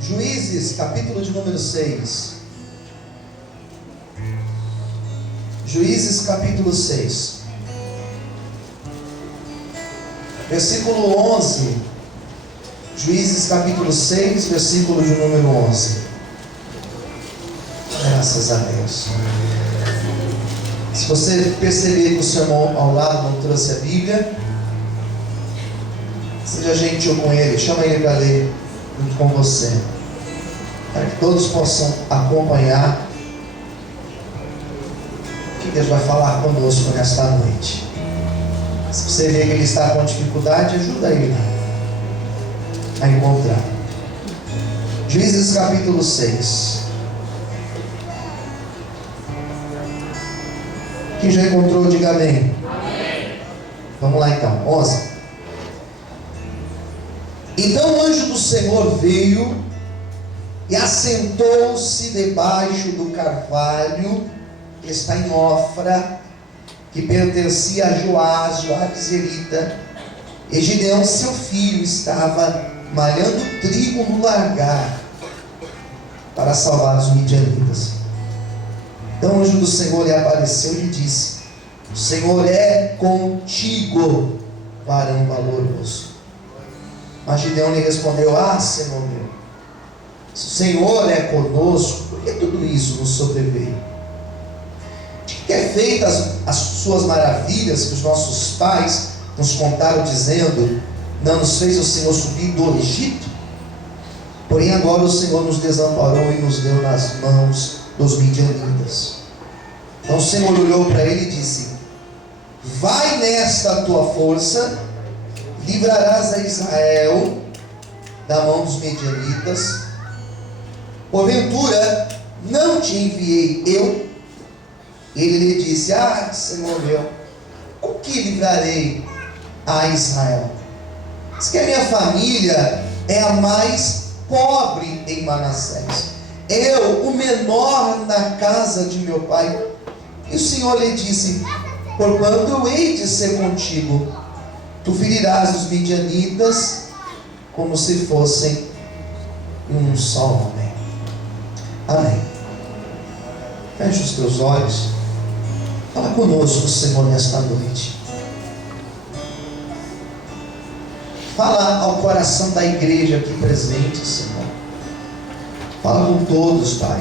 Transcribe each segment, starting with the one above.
Juízes, capítulo de número 6. Juízes, capítulo 6. Versículo 11. Juízes, capítulo 6, versículo de número 11. Graças a Deus. Se você perceber que o seu irmão ao lado não trouxe a Bíblia, seja gentil com ele, chama ele para ler junto com você, para que todos possam acompanhar o que Deus vai falar conosco nesta noite. Se você vê que ele está com dificuldade, ajuda ele a encontrar. Juízes capítulo 6. Quem já encontrou, diga amém. Amém. Vamos lá então, 11. Então o anjo do Senhor veio e assentou-se debaixo do carvalho que está em Ofra, que pertencia a Joás, Israelita. E Gideão, seu filho, estava malhando trigo no largar para salvar os midianitas. Então o anjo do Senhor lhe apareceu e lhe disse: o Senhor é contigo, varão valoroso. Mas Gideão lhe respondeu: ah, Senhor meu, se o Senhor é conosco, por que tudo isso nos sobreveio? De que é feitas as suas maravilhas que os nossos pais nos contaram, dizendo: não nos fez o Senhor subir do Egito? Porém agora o Senhor nos desamparou e nos deu nas mãos dos midianitas. Então o Senhor olhou para ele e disse: vai nesta tua força, livrarás a Israel da mão dos midianitas. Porventura não te enviei eu? Ele lhe disse: ah, Senhor meu, com que livrarei a Israel? Diz que a minha família é a mais pobre em Manassés, eu o menor na casa de meu pai. E o Senhor lhe disse: porquanto eu hei de ser contigo, tu ferirás os midianitas como se fossem um só homem. Amém. Feche os teus olhos. Fala conosco, Senhor, nesta noite. Fala ao coração da igreja aqui presente, Senhor. Fala com todos, Pai.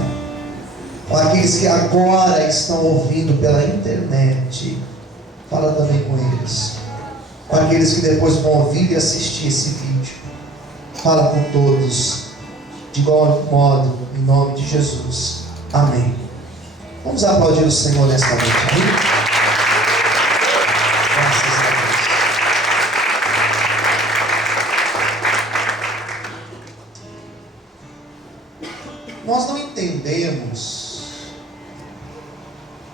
Com aqueles que agora estão ouvindo pela internet. Fala também com eles. Com aqueles que depois vão ouvir e assistir esse vídeo. Fala com todos de igual modo, em nome de Jesus. Amém. Vamos aplaudir o Senhor nesta noite. Amém? Graças a Deus. Nós não entendemos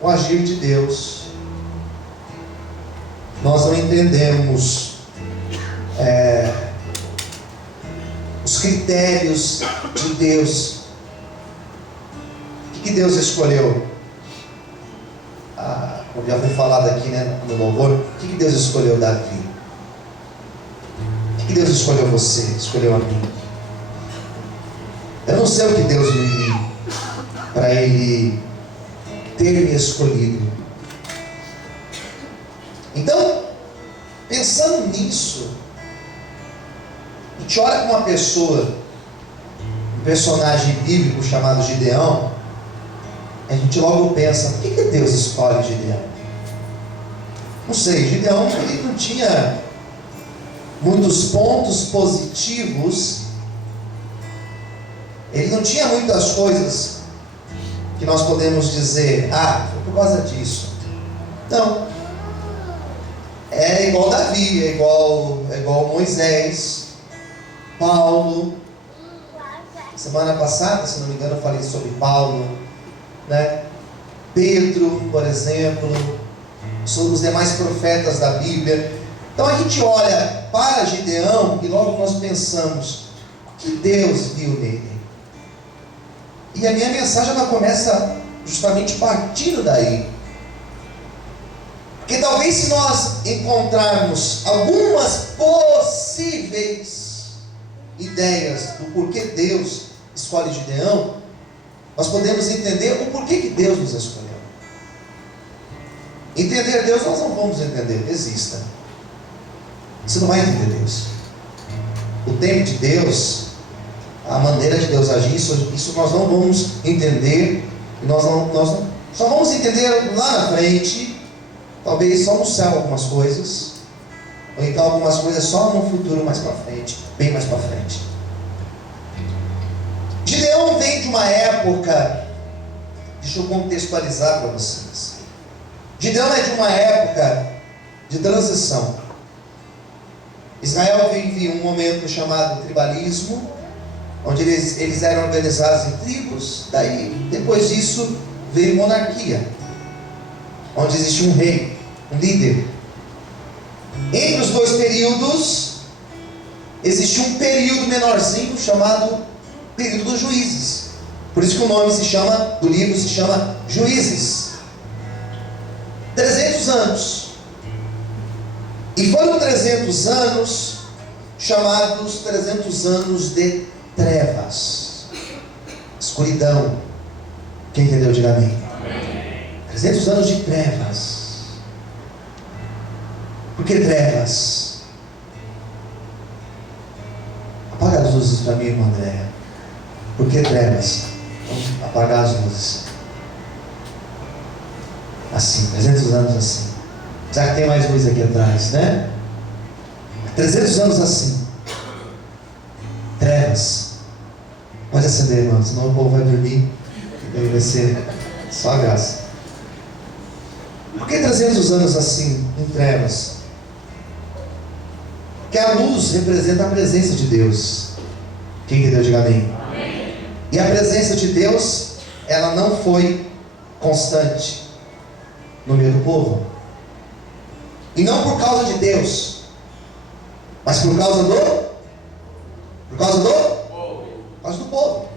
o agir de Deus. Nós não entendemos os critérios de Deus. O que Deus escolheu? Como já foi falado aqui, né, no louvor, o que Deus escolheu Davi? O que Deus escolheu você? Escolheu a mim? Eu não sei o que Deus viu em mim para Ele ter me escolhido. Então, pensando nisso, a gente olha para uma pessoa, um personagem bíblico chamado Gideão, a gente logo pensa: por que Deus escolhe Gideão? Não sei, Gideão ele não tinha muitos pontos positivos, ele não tinha muitas coisas que nós podemos dizer: ah, foi por causa disso. Não. É igual Davi, é igual Moisés, Paulo. Semana passada, se não me engano, eu falei sobre Paulo, né? Pedro, por exemplo, sobre os demais profetas da Bíblia. Então a gente olha para Gideão e logo nós pensamos: o que Deus viu nele? E a minha mensagem ela começa justamente partindo daí. Porque talvez se nós encontrarmos algumas possíveis ideias do porquê Deus escolhe Gideão, nós podemos entender o porquê que Deus nos escolheu. Entender Deus nós não vamos entender, desista. Você não vai entender Deus. O tempo de Deus, a maneira de Deus agir, isso nós não vamos entender. Nós só vamos entender lá na frente, talvez só no céu algumas coisas, ou então algumas coisas só no futuro mais para frente, bem mais para frente. Gideão vem de uma época, deixa eu contextualizar para vocês. Gideão é de uma época de transição. Israel vive um momento chamado tribalismo, onde eles eram organizados em tribos. Daí, depois disso, veio monarquia, onde existia um rei, um líder. Entre os dois períodos, existia um período menorzinho chamado período dos juízes. Por isso que o nome do livro se chama Juízes. 300 anos. E foram 300 anos chamados 300 anos de trevas, escuridão. Quem entendeu, diga amém. 300 anos de trevas. Por que trevas? Apaga as luzes para mim, irmã Andréia. Por que trevas? Vamos apagar as luzes. Assim, 300 anos assim. Já que tem mais luz aqui atrás, né? 300 anos assim. Trevas. Pode acender, irmão, senão o povo vai dormir. E aí vai ser só graça. Por que 300 anos assim, em trevas? Porque a luz representa a presença de Deus. Quem entendeu, diga amém. Amém. E a presença de Deus, ela não foi constante no meio do povo. E não por causa de Deus, mas por causa do povo.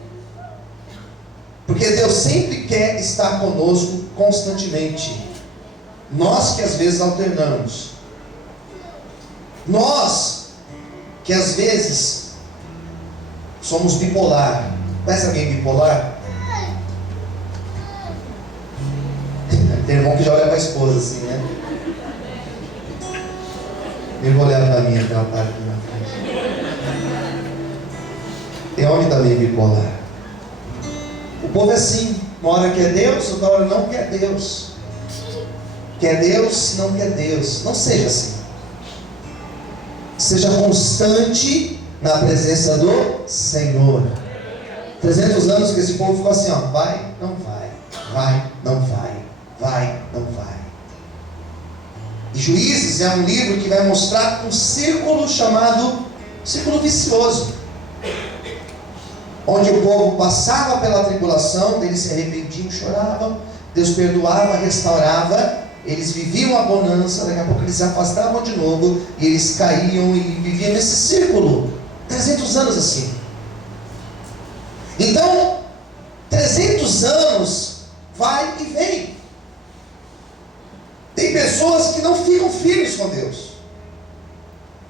Porque Deus sempre quer estar conosco constantemente. Nós que às vezes alternamos. Nós que às vezes somos bipolar. Conhece alguém bipolar? Tem irmão que já olha para a esposa assim, né? Eu vou olhar para mim, aquela parte aqui na frente. Tem homem também bipolar. O povo é assim, uma hora quer Deus, outra hora não quer Deus. Quer Deus, não quer Deus. Não seja assim. Seja constante na presença do Senhor. 300 anos que esse povo ficou assim, ó, vai, não vai, vai, não vai, vai, não vai. E Juízes é um livro que vai mostrar um círculo chamado círculo vicioso, onde o povo passava pela tribulação, eles se arrependiam, choravam, Deus perdoava, restaurava, eles viviam a bonança, daqui a pouco eles se afastavam de novo, e eles caíam e viviam nesse círculo, 300 anos assim. Então, 300 anos vai e vem. Tem pessoas que não ficam firmes com Deus.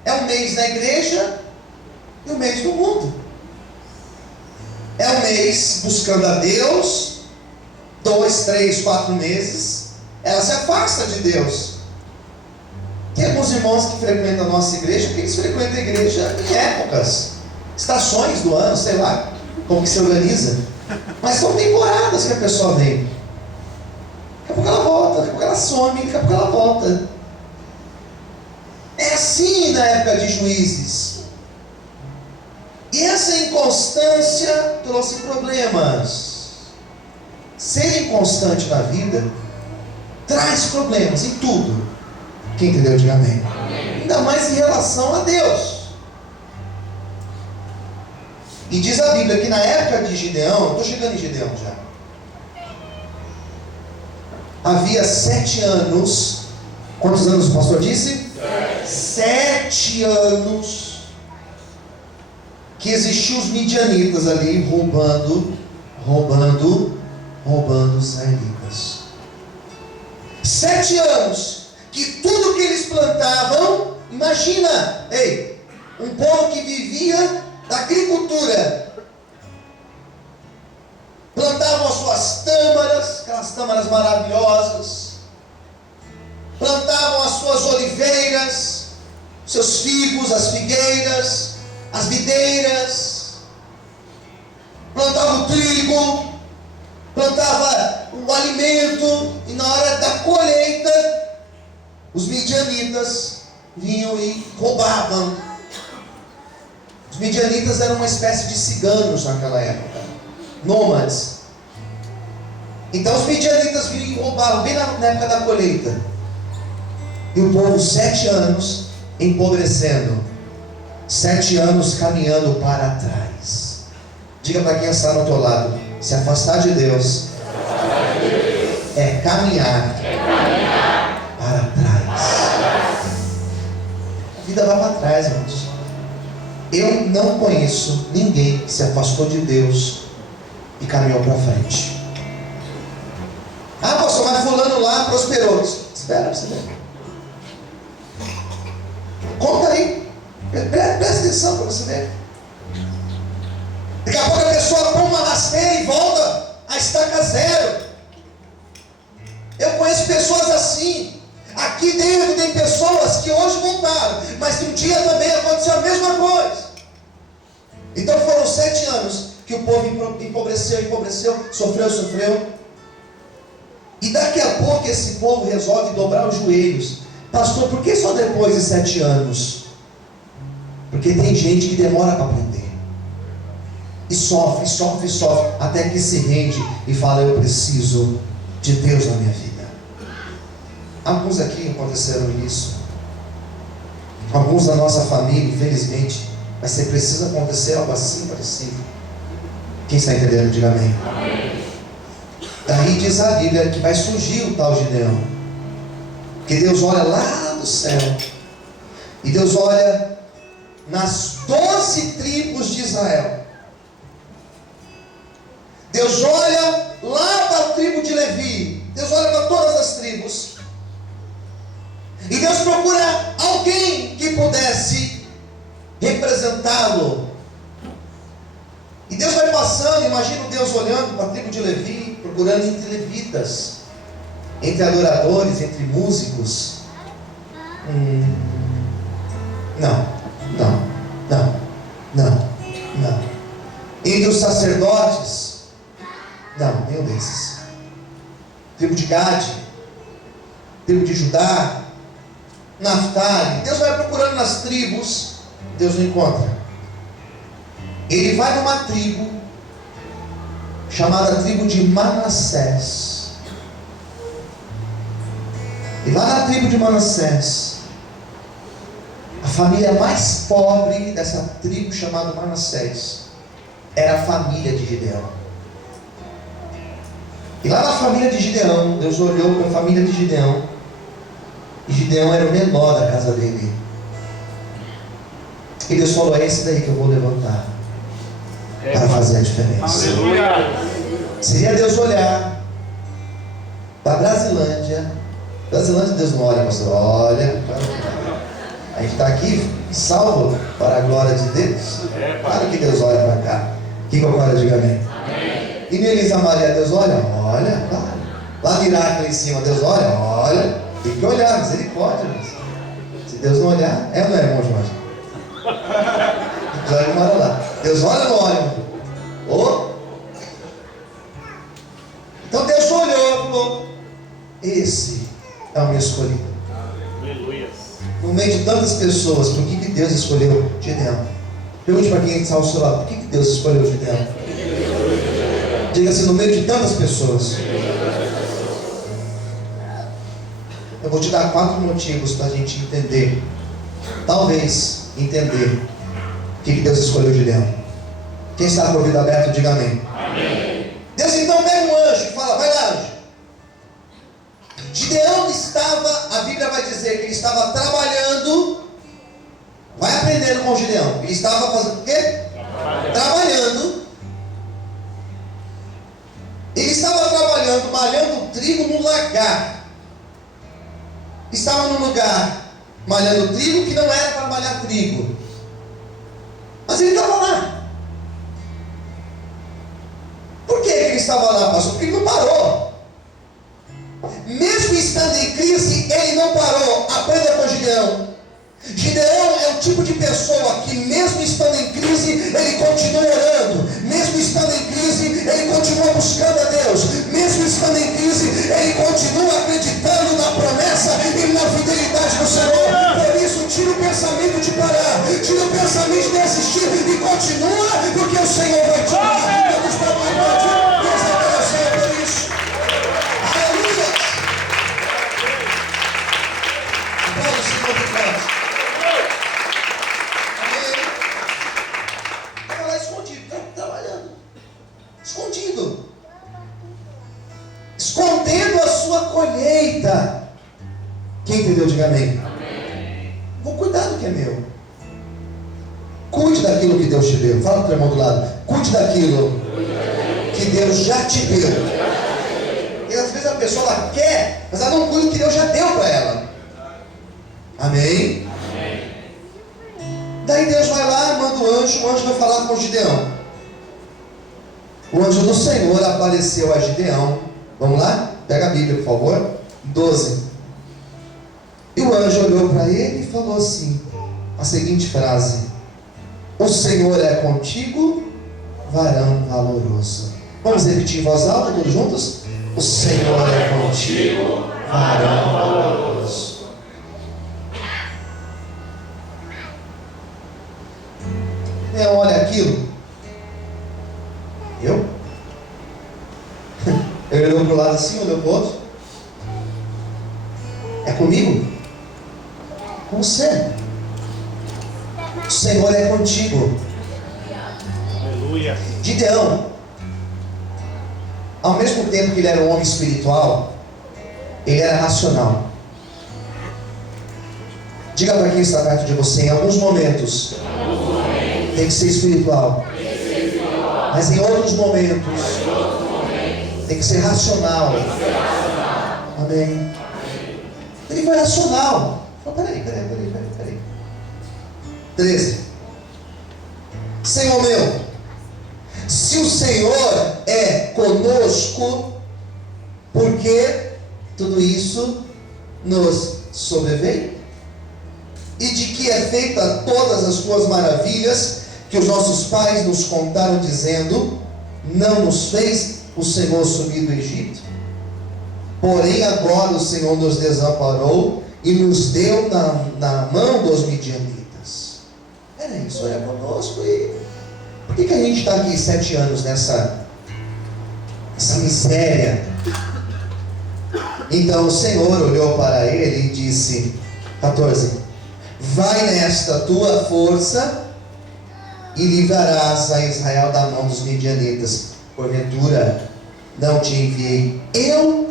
É um mês na igreja e um mês no mundo. É um mês buscando a Deus, 2, 3, 4 meses, ela se afasta de Deus. Tem alguns irmãos que frequentam a nossa igreja, porque eles frequentam a igreja em épocas, estações do ano, sei lá, como que se organiza. Mas são temporadas que a pessoa vem. Daqui a pouco ela volta, daqui a pouco ela some, daqui a pouco ela volta. É assim na época de Juízes. E essa inconstância trouxe problemas. Ser inconstante na vida traz problemas em tudo. Quem entendeu, diga amém. Ainda mais em relação a Deus. E diz a Bíblia que na época de Gideão, estou chegando em Gideão já, havia 7 anos. Quantos anos o pastor disse? 7 anos que existiam os midianitas ali roubando os israelitas. 7 anos que tudo que eles plantavam, imagina, um povo que vivia da agricultura, tâmaras maravilhosas, plantavam as suas oliveiras, seus figos, as figueiras, as videiras, plantava o trigo, plantava o alimento, e na hora da colheita, os midianitas vinham e roubavam. Os midianitas eram uma espécie de ciganos naquela época, nômades. Então os midianitas vinham e roubavam bem na época da colheita. E o povo 7 anos empobrecendo, 7 anos caminhando para trás. Diga para quem está ao teu lado: se afastar de Deus é caminhar para trás. A vida vai para trás, irmãos. Eu não conheço ninguém que se afastou de Deus e caminhou para frente. Ah, pastor, mas fulano lá prosperou. Espera você ver. Conta aí. Presta atenção para você ver. Daqui a pouco a pessoa põe uma rasteira e volta a estaca zero. Eu conheço pessoas assim. Aqui dentro tem pessoas que hoje voltaram, mas que um dia também aconteceu a mesma coisa. Então foram 7 anos que o povo empobreceu, sofreu. E daqui a pouco esse povo resolve dobrar os joelhos. Pastor, por que só depois de 7 anos? Porque tem gente que demora para aprender. E sofre, até que se rende e fala: eu preciso de Deus na minha vida. Alguns aqui aconteceram isso. Alguns da nossa família, infelizmente, vai ser preciso acontecer algo assim parecido. Quem está entendendo, diga amém. Daí diz a Bíblia que vai surgir o tal Gideão. Que Deus olha lá do céu, e Deus olha nas 12 tribos de Israel. Deus olha lá para a tribo de Levi. Deus olha para todas as tribos. E Deus procura alguém que pudesse representá-lo. E Deus vai passando, imagina Deus olhando para a tribo de Levi, procurando entre levitas, entre adoradores, entre músicos. Não. Entre os sacerdotes. Não, nenhum desses. Tribo de Gade, tribo de Judá, Naftali. Deus vai procurando nas tribos, Deus não encontra. Ele vai numa tribo chamada tribo de Manassés. E lá na tribo de Manassés, a família mais pobre dessa tribo chamada Manassés era a família de Gideão. E lá na família de Gideão, Deus olhou para a família de Gideão, e Gideão era o menor da casa dele. E Deus falou: é esse daí que eu vou levantar para fazer a diferença. Aleluia. Seria Deus olhar para Brasilândia. Brasilândia, Deus não olha, pastor. Olha, a gente está aqui salvo para a glória de Deus. Claro que Deus olha para cá. Quem concorda, diga amém. E no Elisa Maria, Deus olha, claro. Lá no Iraque, lá em cima, Deus olha. Tem que olhar, misericórdia, irmãos. Se Deus não olhar, é ou não é, irmão Jorge? Já mora lá. Deus olha ou não olha? Então Deus olhou e falou: esse é o meu escolhido. Aleluia. No meio de tantas pessoas, por que Deus escolheu Gideão? Pergunte para quem está ao seu lado: por que Deus escolheu Gideão? Diga assim: no meio de tantas pessoas. Eu vou te dar 4 motivos para a gente entender. Talvez entender por que Deus escolheu Gideão. Quem está com o ouvido aberto, diga amém. Amém. Deus então pega um anjo e fala: vai lá, anjo. Gideão estava, a Bíblia vai dizer que ele estava trabalhando. Vai aprendendo com Gideão. Ele estava fazendo o quê? Trabalhando. Ele estava trabalhando, malhando trigo no lagar. Estava num lugar malhando trigo que não era para malhar trigo. Mas ele estava lá. Por que ele estava lá, pastor? Porque ele não parou. mesmo estando em crise, ele não parou. Aprenda com Gideão. Gideão é o tipo de pessoa que, mesmo estando em crise, ele continua orando. Mesmo estando em crise, ele continua buscando a Deus. Mesmo estando em crise, ele continua acreditando na promessa e na fidelidade do Senhor. Por isso, tira o pensamento de parar, tira o pensamento de desistir e continua, porque o Senhor vai te dar. Deus está muito. Deus agradeceu por isso. Aleluia! Aplauda o Senhor de Deus. Escondendo a sua colheita. Quem entendeu, diga amém. Vou cuidar do que é meu. Cuide daquilo que Deus te deu. Fala para o irmão do lado. Cuide daquilo que Deus já te deu. E às vezes a pessoa ela quer, mas ela não cuida do que Deus já deu para ela. Amém? Daí Deus vai lá, manda o anjo vai falar com Gideão. O anjo do Senhor apareceu a Gideão. Vamos lá? Pega a Bíblia, por favor. 12. E o anjo olhou para ele e falou assim, a seguinte frase: o Senhor é contigo, varão valoroso. Vamos repetir em voz alta, todos juntos? O Senhor é contigo, varão valoroso. Olha aquilo. Ele olhou para o lado assim, olhou para o outro. É comigo? Com você. O Senhor é contigo. Aleluia. Gideão, ao mesmo tempo que ele era um homem espiritual, ele era racional. Diga para quem está perto de você: em alguns momentos tem que ser espiritual, mas em outros momentos tem que ser racional. Amém. Ele foi racional. Falou, peraí. 13. Senhor meu, se o Senhor é conosco, por que tudo isso nos sobreveio? E de que é feita todas as tuas maravilhas que os nossos pais nos contaram, dizendo: não nos fez o Senhor subir do Egito? Porém agora o Senhor nos desamparou e nos deu na mão dos midianitas. Peraí, o Senhor é conosco, e por que a gente está aqui 7 anos nessa miséria? Então o Senhor olhou para ele e disse, 14: vai nesta tua força e livrarás a Israel da mão dos midianitas. Porventura não te enviei eu?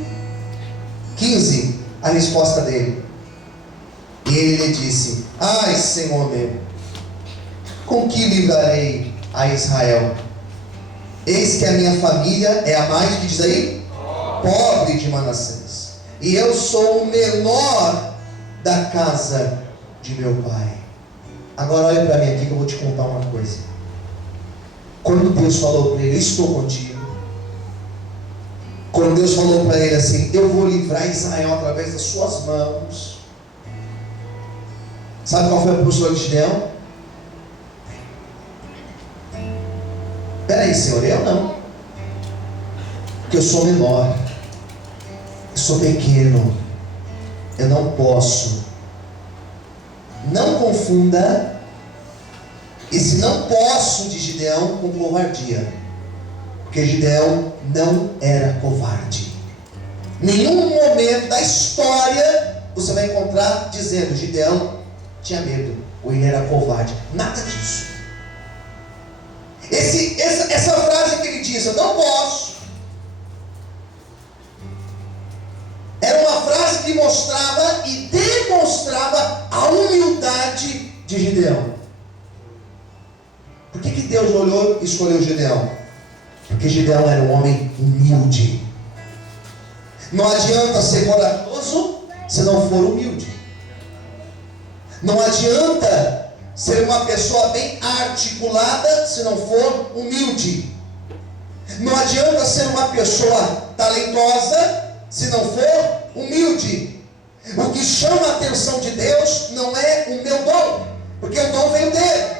15, a resposta dele. E ele lhe disse: ai, Senhor meu, com que livrarei a Israel? Eis que a minha família é a mais, que diz aí? Pobre de Manassés, e eu sou o menor da casa de meu pai. Agora olha para mim aqui que eu vou te contar uma coisa. Quando Deus falou para ele: eu estou contigo. Quando Deus falou para ele assim: eu vou livrar Israel através das suas mãos. Sabe qual foi a postura de Gideão? Peraí, Senhor, eu não, porque eu sou menor, eu sou pequeno, eu não posso. Não confunda esse não posso de Gideão com covardia, porque Gideão não era covarde. Nenhum momento da história você vai encontrar dizendo Gideão tinha medo ou ele era covarde. Nada disso. Essa frase que ele diz, eu não posso, era uma frase que mostrava e demonstrava a humildade de Gideão. Por que Deus olhou e escolheu Gideão? Porque Gideão era um homem humilde. Não adianta ser corajoso se não for humilde. Não adianta ser uma pessoa bem articulada se não for humilde. Não adianta ser uma pessoa talentosa se não for humilde. O que chama a atenção de Deus não é o meu dom, porque o dom veio dele.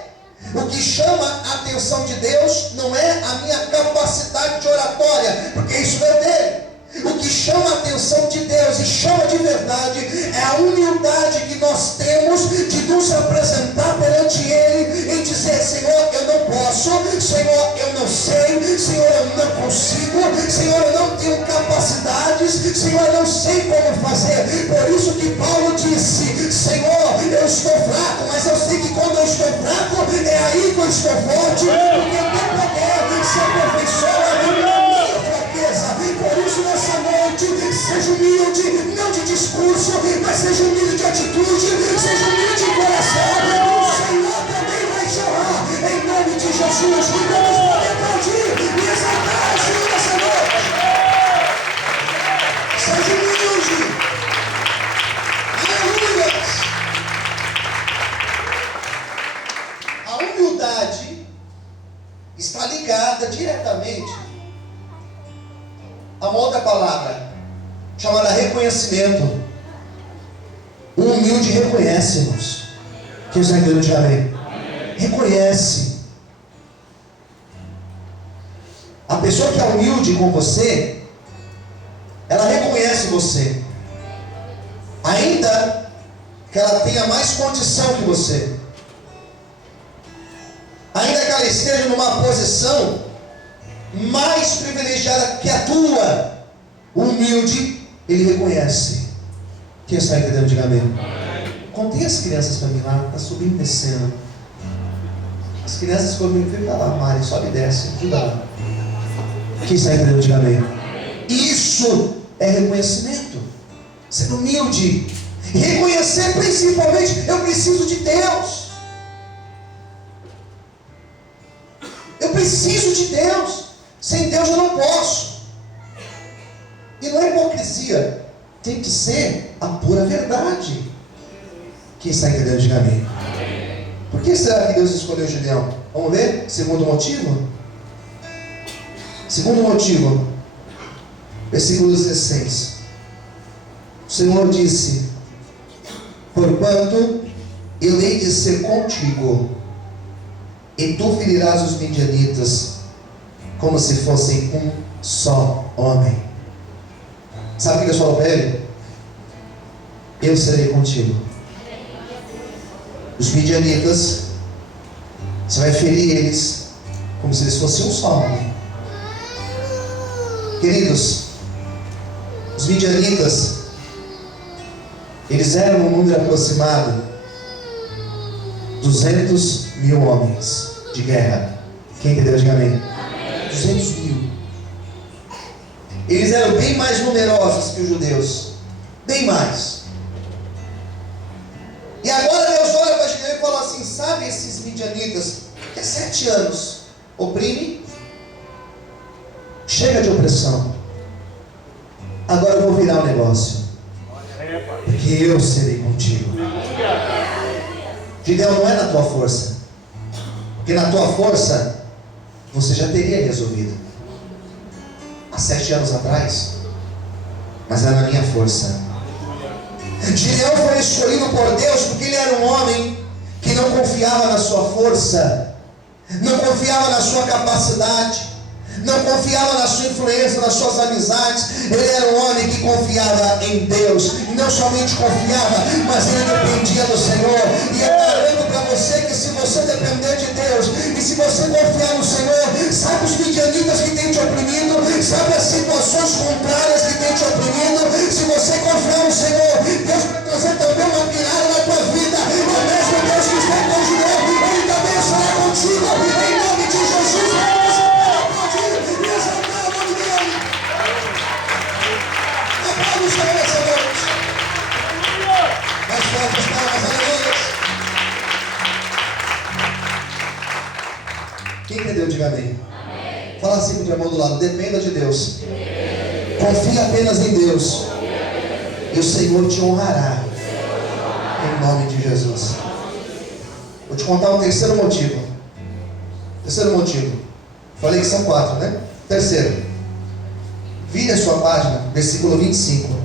O que chama a atenção de Deus não é a minha capacidade de oratória, porque isso veio dele. O que chama a atenção de Deus e chama de verdade é a humildade que nós temos de nos apresentar perante Ele e dizer: Senhor, eu não posso, Senhor, eu não sei, Senhor, eu não consigo, Senhor, eu não tenho capacidades, Senhor, eu não sei como fazer. Por isso que Paulo disse: Senhor, eu estou fraco, mas eu sei que quando eu estou fraco, é aí que eu estou forte, porque o teu poder se aperfeiçoa na minha fraqueza. Por isso, nessa noite, seja humilde, não de discurso, mas seja humilde de atitude, seja humilde de coração. O Senhor também vai te honrar, em nome de Jesus. Vamos poder aplaudir e exaltar o Senhor nessa noite. Seja humilde. Aleluia. A humildade está ligada diretamente a uma outra palavra, chamada reconhecimento. O humilde reconhece, irmãos. Quem está entendendo, diga amém. Reconhece. A pessoa que é humilde com você, ela reconhece você, ainda que ela tenha mais condição que você, ainda que ela esteja numa posição mais privilegiada que a tua. O humilde, ele reconhece. Quem está entendendo, diga amém. Contei as crianças para mim lá, está subindo e descendo. As crianças comigo, fica lá, Mari, sobe e desce, ajuda lá. Quem está entendendo, diga amém. Isso é reconhecimento. Ser humilde. E reconhecer principalmente: eu preciso de Deus. Eu preciso de Deus. Sem Deus eu não posso. E não é hipocrisia, tem que ser a pura verdade. Quem está entendendo, diga amém. Por que será que Deus escolheu Gideão? Vamos ver? Segundo motivo. Segundo motivo, versículo 16. O Senhor disse: porquanto eu hei de ser contigo, e tu ferirás os midianitas como se fossem um só homem. Sabe o que Deus falou para ele? Eu serei contigo. Os midianitas, você vai ferir eles como se eles fossem um só homem. Queridos, os midianitas, eles eram um número aproximado 200.000 homens de guerra. Quem entendeu, diga amém. 200.000. Eles eram bem mais numerosos que os judeus, bem mais. E agora Deus olha para Gideão e fala assim: sabe esses midianitas que há 7 anos oprimem? Chega de opressão. Agora eu vou virar o negócio, porque eu serei contigo. Gideão, não é na tua força, porque na tua força você já teria resolvido há 7 anos atrás, mas é na minha força. Gideão foi escolhido por Deus porque ele era um homem que não confiava na sua força, não confiava na sua capacidade, não confiava na sua influência, nas suas amizades. Ele era um homem que confiava em Deus, e não somente confiava, mas ele dependia do Senhor. E eu garanto para você que se você depender de Deus, e se você confiar no Senhor, sabe os midianitas que têm te oprimido, sabe as situações contrárias que têm te oprimido, se você confiar no Senhor, Deus vai trazer também uma virada na tua vida. O mesmo Deus que está com Gideão, Ele também estará contigo, em nome de Jesus. Quem entendeu, diga amém. Fala assim com o irmão do lado: dependa de Deus. Confie apenas em Deus, e o Senhor te honrará, em nome de Jesus. Vou te contar um terceiro motivo. Terceiro motivo. Falei que são 4, né? Terceiro: Vire a sua página, versículo 25.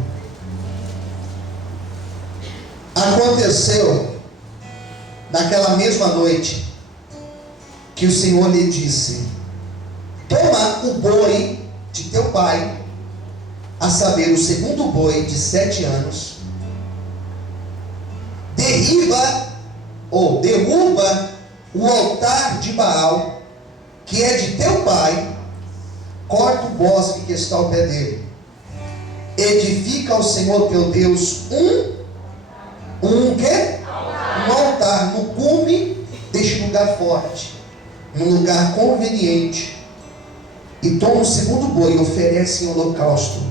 Aconteceu naquela mesma noite que o Senhor lhe disse: toma o boi de teu pai, a saber, o segundo boi de 7 anos, derruba o altar de Baal, que é de teu pai, corta o bosque que está ao pé dele, edifica ao Senhor teu Deus um altar no cume deste lugar forte, num lugar conveniente, e toma o segundo boi e oferece em holocausto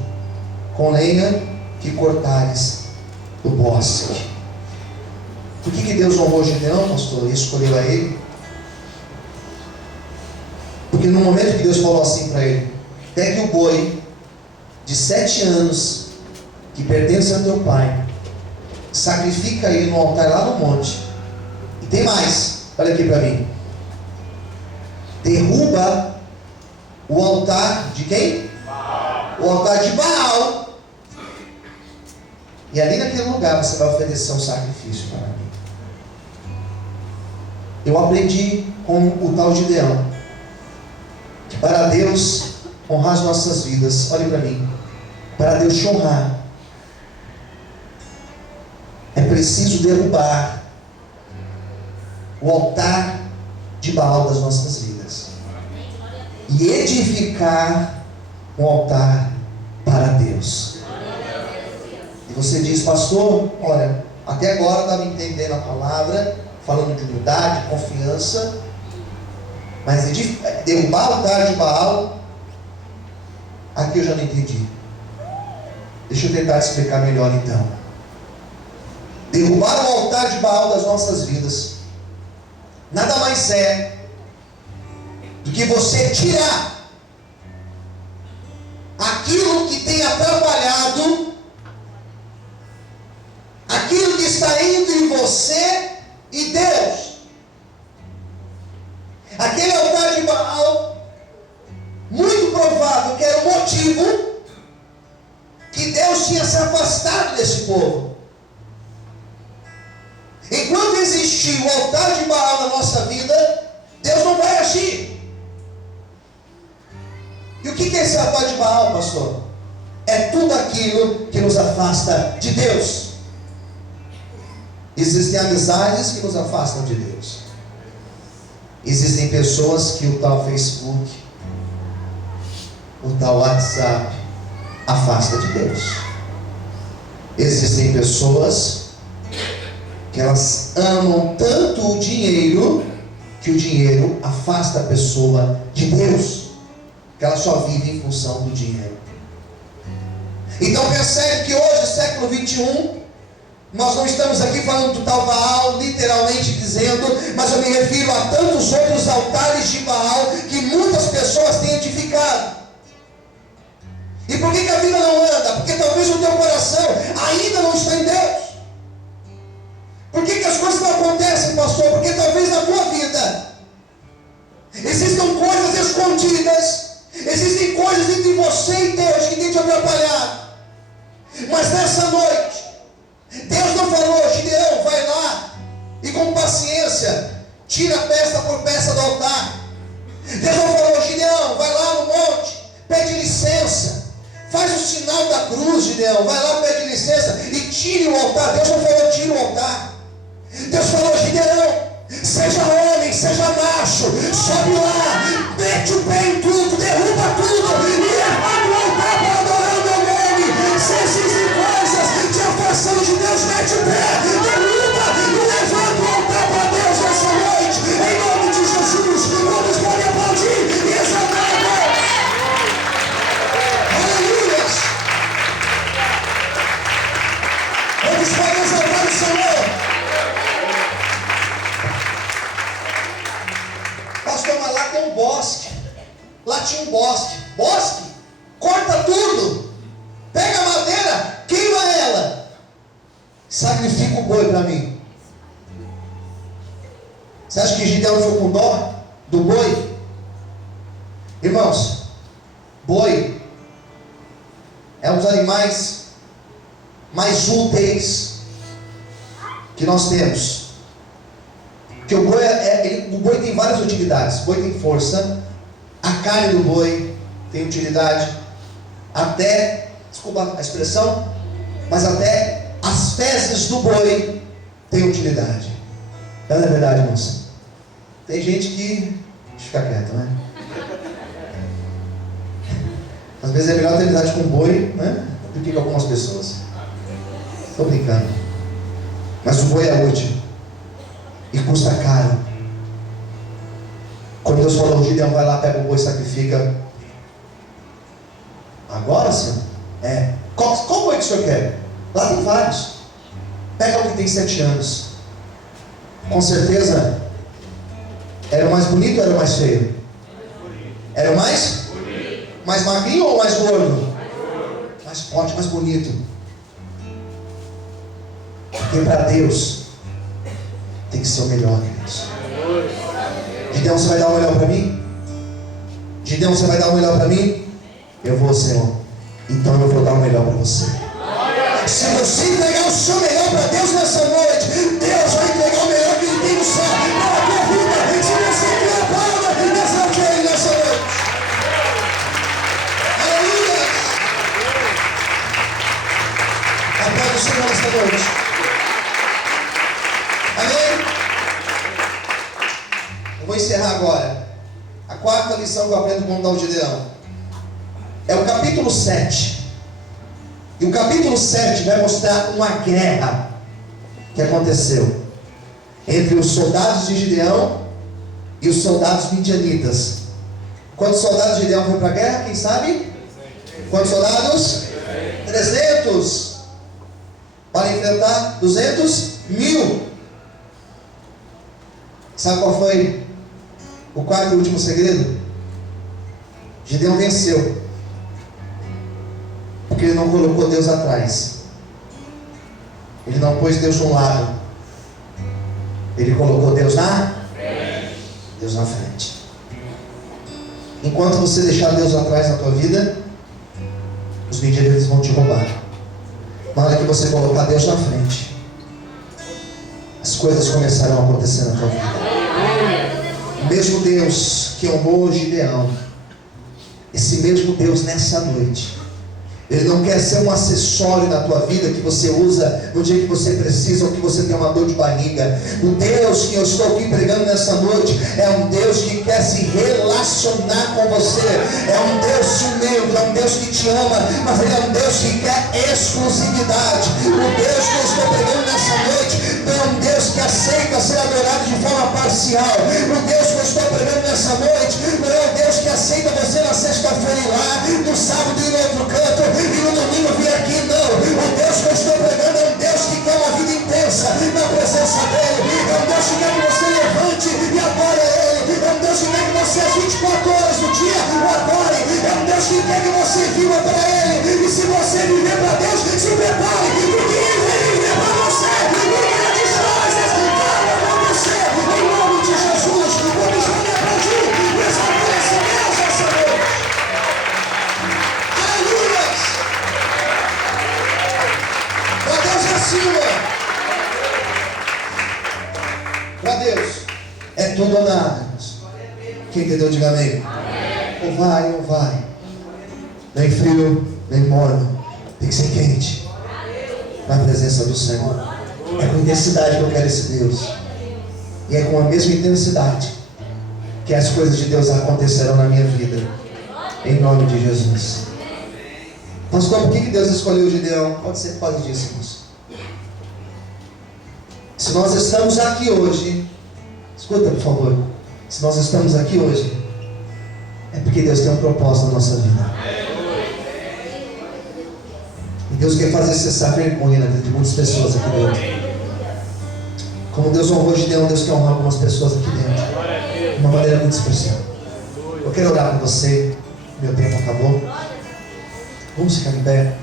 com lenha que cortares do bosque. Por que Deus honrou Gideão, pastor, e escolheu a ele? Porque no momento que Deus falou assim para ele: pegue o boi de 7 anos que pertence ao teu pai, sacrifica ele no altar lá no monte, e tem mais, olha aqui para mim, derruba o altar de quem? Baal. O altar de Baal, e ali naquele lugar você vai oferecer um sacrifício para mim. Eu aprendi com o tal Gideão que para Deus honrar as nossas vidas, olhe para mim, para Deus te honrar, é preciso derrubar o altar de Baal das nossas vidas e edificar um altar para Deus. E você diz: pastor, olha, até agora estava entendendo a palavra, falando de humildade, confiança, mas derrubar o altar de Baal, aqui eu já não entendi. Deixa eu tentar explicar melhor então. Derrubar o altar de Baal das nossas vidas nada mais é do que você tirar aquilo que tem atrapalhado, aquilo que está entre você e Deus. Aquele altar de Baal, muito provável que era o motivo que Deus tinha se afastado desse povo. Enquanto existir o altar de Baal na nossa vida, Deus não vai agir. E o que é esse altar de Baal, pastor? É tudo aquilo que nos afasta de Deus. Existem amizades que nos afastam de Deus. Existem pessoas que o tal Facebook, o tal WhatsApp afasta de Deus. Existem pessoas que elas amam tanto o dinheiro, que o dinheiro afasta a pessoa de Deus, que ela só vive em função do dinheiro. Então percebe que hoje, século 21, nós não estamos aqui falando do tal Baal, literalmente dizendo, mas eu me refiro a tantos outros altares de Baal que muitas pessoas têm edificado. E por que a vida não anda? Porque talvez o teu coração ainda não está em Deus. Por que as coisas não acontecem, pastor? Porque talvez na tua vida existam coisas escondidas, existem coisas entre você e Deus que tem te atrapalhado. Mas nessa noite, Deus não falou: Gideão, vai lá e com paciência tira peça por peça do altar. Deus não falou: Gideão, vai lá no monte, pede licença, faz o sinal da cruz, Gideão, vai lá, pede licença e tire o altar. Deus não falou: tira o altar. Deus falou: Gideão, seja homem, seja macho, sobe lá, mete o pé em tudo, derruba tudo e levanta o altar para adorar o meu nome. Se existem coisas te afastando de Deus, mete o pé, derruba e levanta o altar para Deus nessa noite, em nome de Jesus. Vamos poder aplaudir e exaltar a Deus. Aleluia! Vamos poder exaltar o Senhor. Pastor, mas lá tem um bosque. Lá tinha um bosque. Bosque? Corta tudo. Pega a madeira, queima ela. Sacrifica o boi para mim. Você acha que Gideão ficou com dó do boi? Irmãos, boi é um dos animais mais úteis que nós temos. Porque o boi tem várias utilidades. O boi tem força, a carne do boi tem utilidade, até, desculpa a expressão, mas até as fezes do boi têm utilidade. Não é verdade, moça? Tem gente que fica quieto, né? Às vezes é melhor ter amizade com boi, né, do que com algumas pessoas. Estou brincando. Mas o boi é útil e custa caro. Quando Deus falou, o Gideão vai lá, pega o boi e sacrifica. Agora, Senhor? Qual boi que o Senhor quer? Lá tem vários. Pega o que tem 7 anos. Com certeza, era o mais bonito ou era o mais feio? Era o mais? Mais magrinho ou mais gordo? Mais forte, mais bonito. Porque para Deus tem que ser o melhor, queridos. Gideão, você vai dar o melhor para mim? Gideão, você vai dar o melhor para mim? Eu vou, Senhor. Então eu vou dar o melhor para você. Se você entregar o seu melhor para Deus nessa noite, Deus vai entregar o melhor que Ele tem no céu para a tua vida. Se você quer a palavra, exalte Ele nessa noite. Aleluia! Aplauda o Senhor nesta noite. Amém? Eu vou encerrar agora. A quarta lição que eu aprendo com o Gideão é o capítulo 7. E o capítulo 7 vai mostrar uma guerra que aconteceu entre os soldados de Gideão e os soldados midianitas. Quantos soldados de Gideão foram para a guerra? Quem sabe? Quantos soldados? 300. Para enfrentar 200.000. Sabe qual foi o quarto e último segredo? Gideão venceu porque ele não colocou Deus atrás. Ele não pôs Deus de um lado. Ele colocou Deus na frente. Deus na frente. Enquanto você deixar Deus atrás na tua vida, os midianitas vão te roubar. Na hora que você colocar Deus na frente, as coisas começarão a acontecer na tua vida. O mesmo Deus que honrou Gideão, esse mesmo Deus nessa noite, Ele não quer ser um acessório na tua vida que você usa no dia que você precisa ou que você tem uma dor de barriga. O Deus que eu estou aqui pregando nessa noite é um Deus que quer se relacionar com você. É um Deus ciumento, é um Deus que te ama, mas Ele é um Deus que quer exclusividade. O Deus que eu estou pregando nessa noite é um Deus que aceita ser adorado de forma parcial. O Deus que eu estou pregando nessa noite não é um Deus que aceita você na sexta-feira ir lá, no sábado ir no outro canto, e no domingo vir aqui, não. O Deus que eu estou pregando é um Deus que quer uma vida intensa na presença dEle. É um Deus que quer que você levante e adore a Ele. É um Deus que quer que você às 24 horas do dia o adore. É um Deus que quer que você viva para Ele. E se você viver para Deus, se prepare, porque Ele vai viver para você. E grandes coisas vão acontecer em nome de Jesus. Vamos aplaudir e exaltar esse Deus essa noite. Aleluia! Para Deus é tudo ou nada. Quem entendeu, diga amém. Ou vai ou vai. Nem frio, nem morno. Tem que ser quente na presença do Senhor. É com intensidade que eu quero esse Deus. E é com a mesma intensidade que as coisas de Deus acontecerão na minha vida. Em nome de Jesus. Pastor, por que Deus escolheu o Gideão? Pode ser por causa disso, irmãos. Se nós estamos aqui hoje, escuta por favor, se nós estamos aqui hoje, é porque Deus tem um propósito na nossa vida. E Deus quer fazer cessar vergonha na vida de muitas pessoas aqui dentro. Como Deus honrou Gideão, Deus quer honrar algumas pessoas aqui dentro, de uma maneira muito especial. Eu quero orar com você, meu tempo acabou. Vamos ficar em pé.